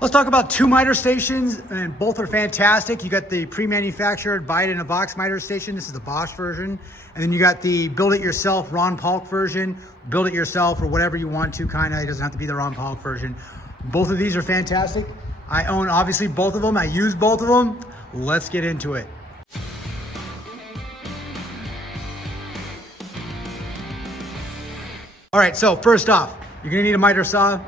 Let's talk about two miter stations, and both are fantastic. You got the pre-manufactured buy it in a box miter station. This is the Bosch version. And then you got the build it yourself Ron Paulk version. Build it yourself or whatever you want to, kind of. It doesn't have to be the Ron Paulk version. Both of these are fantastic. I own obviously both of them. I use both of them. Let's get into it. All right, so first off, you're gonna need a miter saw.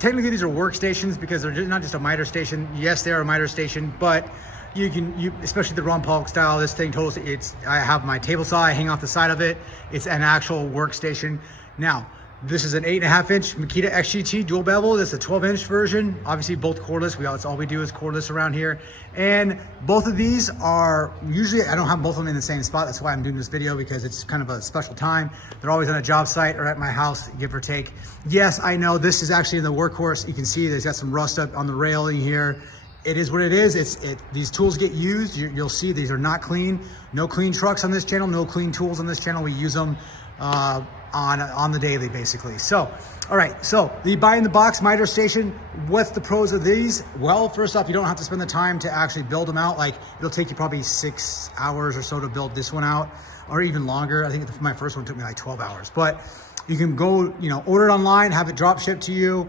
Technically these are workstations because they're not just a miter station. Yes, they are a miter station, but you especially the Ron Paulk style, this thing totally, I have my table saw, I hang off the side of it. It's an actual workstation. Now, this is an 8.5-inch Makita XGT dual bevel. This is a 12-inch version. Obviously both cordless. That's all we do is cordless around here. And both of these are, usually I don't have both of them in the same spot. That's why I'm doing this video, because it's kind of a special time. They're always on a job site or at my house, give or take. Yes, I know this is actually in the workhorse. You can see there's got some rust up on the railing here. It is what it is. These tools get used. You'll see these are not clean. No clean trucks on this channel, no clean tools on this channel. We use them on the daily, basically. So, all right, so the buy in the box miter station, what's the pros of these? Well, first off, you don't have to spend the time to actually build them out. Like, it'll take you probably 6 hours or so to build this one out, or even longer. I think my first one took me like 12 hours, but you can go, order it online, have it drop shipped to you.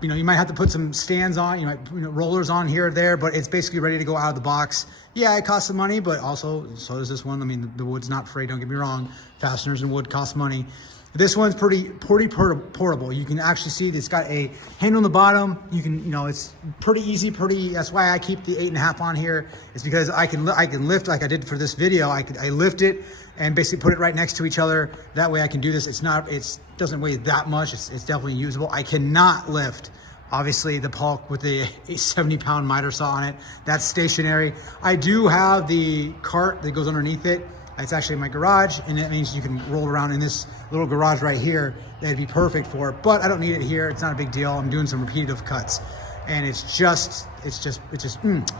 You might have to put some stands on, you might rollers on here or there, but it's basically ready to go out of the box. Yeah, it costs some money, but also so does this one. I mean, the wood's not free, don't get me wrong. Fasteners and wood cost money. This one's pretty portable. You can actually see it's got a handle on the bottom. You can, it's pretty easy, that's why I keep the 8.5 on here. It's because I can lift, like I did for this video. I lift it and basically put it right next to each other. That way I can do this. It doesn't weigh that much. It's definitely usable. I cannot lift, obviously, the Paulk with the 70-pound miter saw on it. That's stationary. I do have the cart that goes underneath it. It's actually in my garage, and that means you can roll around in this little garage right here. That'd be perfect for it, but I don't need it here. It's not a big deal. I'm doing some repetitive cuts, and it's just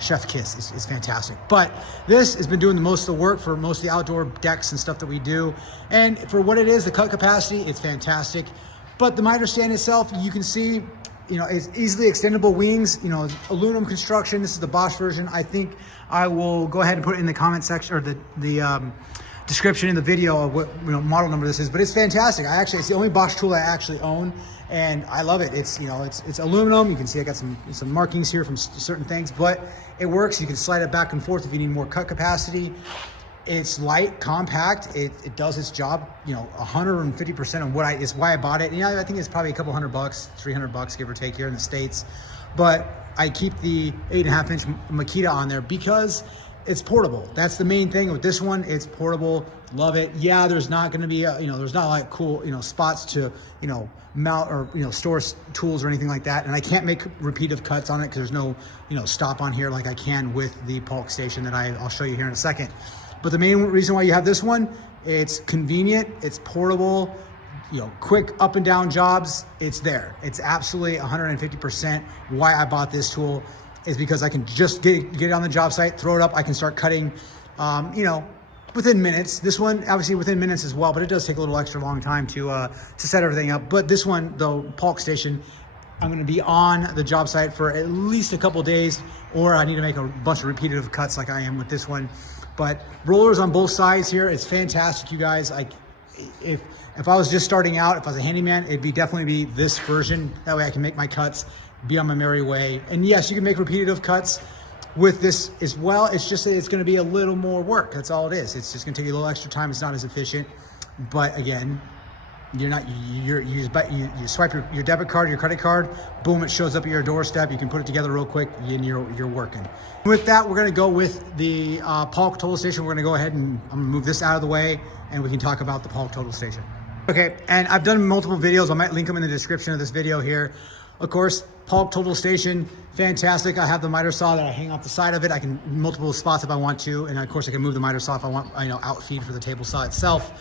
chef kiss. It's fantastic. But this has been doing the most of the work for most of the outdoor decks and stuff that we do. And for what it is, the cut capacity, it's fantastic. But the miter stand itself, you can see, it's easily extendable wings, aluminum construction. This is the Bosch version. I think I will go ahead and put it in the comment section, or the description in the video of what model number this is, but it's fantastic. It's the only Bosch tool I actually own, and I love it. It's aluminum. You can see I got some markings here from certain things, but it works. You can slide it back and forth if you need more cut capacity. It's light, compact. It does its job, 150% of what it's why I bought it. I think it's probably a couple $100, $300 give or take here in the States. But I keep the 8.5-inch Makita on there because it's portable. That's the main thing with this one. It's portable. Love it. Yeah, there's not going to be there's not like cool spots to mount or store tools or anything like that. And I can't make repetitive cuts on it because there's no stop on here like I can with the Paulk station that I'll show you here in a second. But the main reason why you have this one, it's convenient, it's portable, quick up and down jobs, it's there. It's absolutely 150% why I bought this tool, is because I can just get it on the job site, throw it up, I can start cutting, within minutes. This one, obviously within minutes as well, but it does take a little extra long time to set everything up. But this one, the Paulk station, I'm gonna be on the job site for at least a couple days, or I need to make a bunch of repetitive cuts like I am with this one. But rollers on both sides here, it's fantastic, you guys. If I was just starting out, if I was a handyman, it'd definitely be this version. That way I can make my cuts, be on my merry way. And yes, you can make repetitive cuts with this as well. It's just that it's gonna be a little more work. That's all it is. It's just gonna take you a little extra time. It's not as efficient. But again, you swipe your debit card, your credit card, boom, it shows up at your doorstep. You can put it together real quick and you're working. With that, we're gonna go with the Paulk total station. We're gonna go ahead and I'm gonna move this out of the way and we can talk about the Paulk total station. Okay, and I've done multiple videos. I might link them in the description of this video here. Of course, Paulk total station, fantastic. I have the miter saw that I hang off the side of it. I can multiple spots if I want to. And of course I can move the miter saw if I want, out feed for the table saw itself.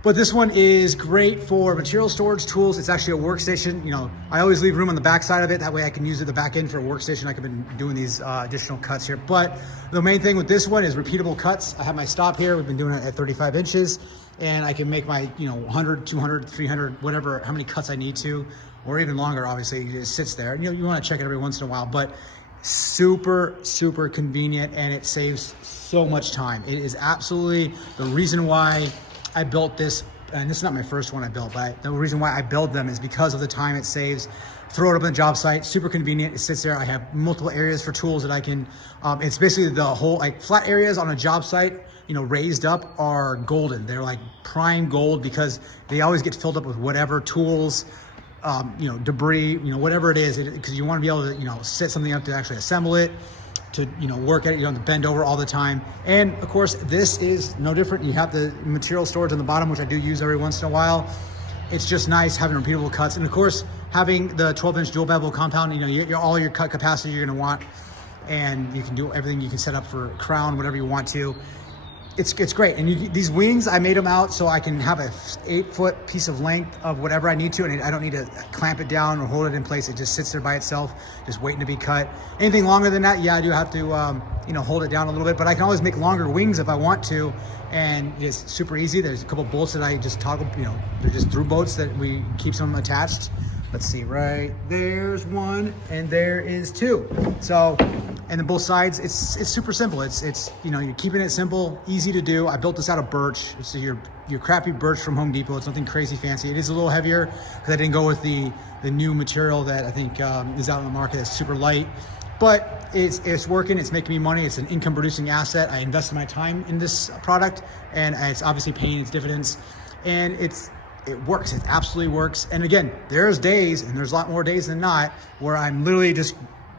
But this one is great for material storage tools. It's actually a workstation. I always leave room on the back side of it. That way I can use it the back end for a workstation. I've been doing these additional cuts here. But the main thing with this one is repeatable cuts. I have my stop here. We've been doing it at 35 inches. and I can make my 100, 200, 300, whatever, how many cuts I need to, or even longer. Obviously, it just sits there. You want to check it every once in a while, but super convenient, and it saves so much time. It is absolutely the reason why I built this. And this is not my first one I built, but the reason why I build them is because of the time it saves. Throw it up on the job site, super convenient. It sits there. I have multiple areas for tools that I can, it's basically the whole, like, flat areas on a job site, raised up are golden. They're like prime gold because they always get filled up with whatever tools, debris, whatever it is, because you want to be able to, set something up to actually assemble it, to work at it. You don't have to bend over all the time. And of course, this is no different. You have the material storage on the bottom, which I do use every once in a while. It's just nice having repeatable cuts, and of course having the 12-inch dual bevel compound. All your cut capacity you're going to want, and you can do everything. You can set up for crown, whatever you want to. It's great. And these wings, I made them out so I can have a 8-foot piece of length of whatever I need to, and I don't need to clamp it down or hold it in place. It just sits there by itself, just waiting to be cut. Anything longer than that, yeah, I do have to hold it down a little bit, but I can always make longer wings if I want to, and it's super easy. There's a couple bolts that I just toggle, they're just through bolts that we keep them attached. Let's see, right there's one, and there is two. So, and then both sides, it's super simple. It's you're keeping it simple, easy to do. I built this out of birch. It's your crappy birch from Home Depot. It's nothing crazy fancy. It is a little heavier because I didn't go with the new material that I think is out in the market. It's super light, but it's working. It's making me money. It's an income producing asset. I invested my time in this product, and it's obviously paying its dividends, and it works. It absolutely works. And again, there's days, and there's a lot more days than not, where I'm literally just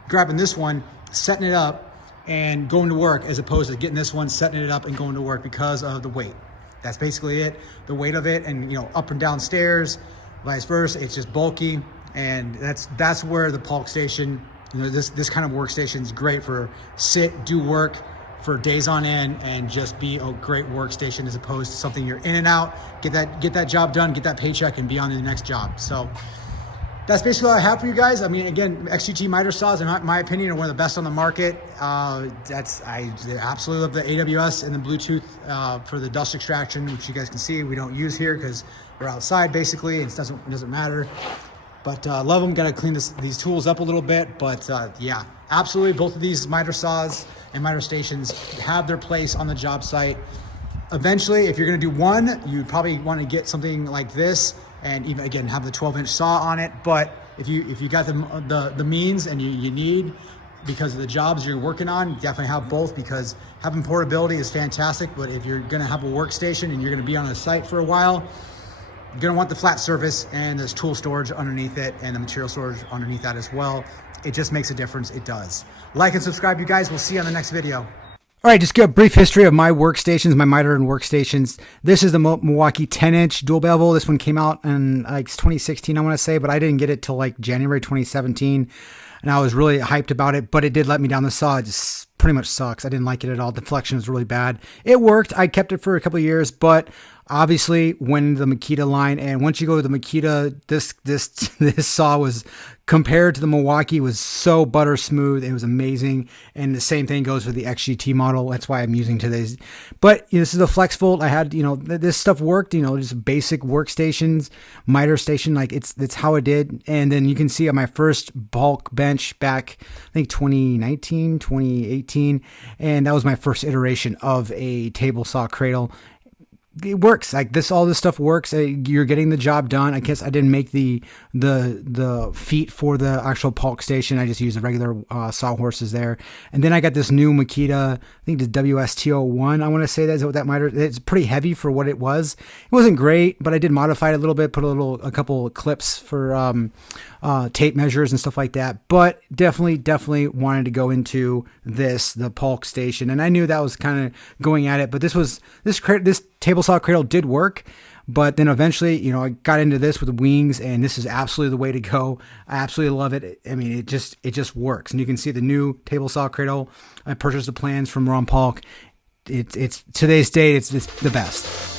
grabbing this one, setting it up, and going to work, as opposed to getting this one, setting it up, and going to work because of the weight. That's basically it. The weight of it, and up and down stairs, vice versa. It's just bulky, and that's where the Polk Station, this kind of workstation is great for sit, do work for days on end, and just be a great workstation, as opposed to something you're in and out, get that job done, get that paycheck, and be on to the next job. So that's basically all I have for you guys. I mean, again, XGT miter saws, in my opinion, are one of the best on the market. I absolutely love the AWS and the Bluetooth for the dust extraction, which you guys can see we don't use here because we're outside basically. It doesn't matter. But love them. Got to clean these tools up a little bit. But yeah, absolutely, both of these miter saws and miter stations have their place on the job site. Eventually, if you're going to do one, you probably want to get something like this, and even again have the 12-inch saw on it. But if you got the means and you need, because of the jobs you're working on, definitely have both, because having portability is fantastic. But if you're going to have a workstation and you're going to be on a site for a while, you're going to want the flat surface, and there's tool storage underneath it, and the material storage underneath that as well. It just makes a difference. It does. Like and subscribe, you guys. We'll see you on the next video. All right, just give a brief history of my workstations, my miter and workstations. This is the Milwaukee 10-inch dual bevel. This one came out in like 2016, I want to say, but I didn't get it till like January 2017. And I was really hyped about it, but it did let me down. The saw. It just pretty much sucks. I didn't like it at all. The deflection was really bad. It worked. I kept it for a couple of years, but obviously when the Makita line, and once you go to the Makita, this saw was, compared to the Milwaukee, was so butter smooth. It was amazing. And the same thing goes for the XGT model. That's why I'm using today's. But this is a flex volt. I had, this stuff worked, just basic workstations, miter station, like it's how it did. And then you can see on my first bulk bench back, I think 2019, 2018. And that was my first iteration of a table saw cradle. It works. Like this, all this stuff works. You're getting the job done. I guess I didn't make the feet for the actual Polk station. I just used the regular sawhorses there. And then I got this new Makita, I think the WST01. I want to say that's what that miter. It's pretty heavy for what it was. It wasn't great, but I did modify it a little bit. Put a couple of clips for tape measures and stuff like that. But definitely wanted to go into the Polk station, and I knew that was kind of going at it. But this table saw cradle did work, but then eventually, I got into this with the wings, and this is absolutely the way to go. I absolutely love it. I mean, it just works. And you can see the new table saw cradle. I purchased the plans from Ron Polk. It's today's date. It's the best.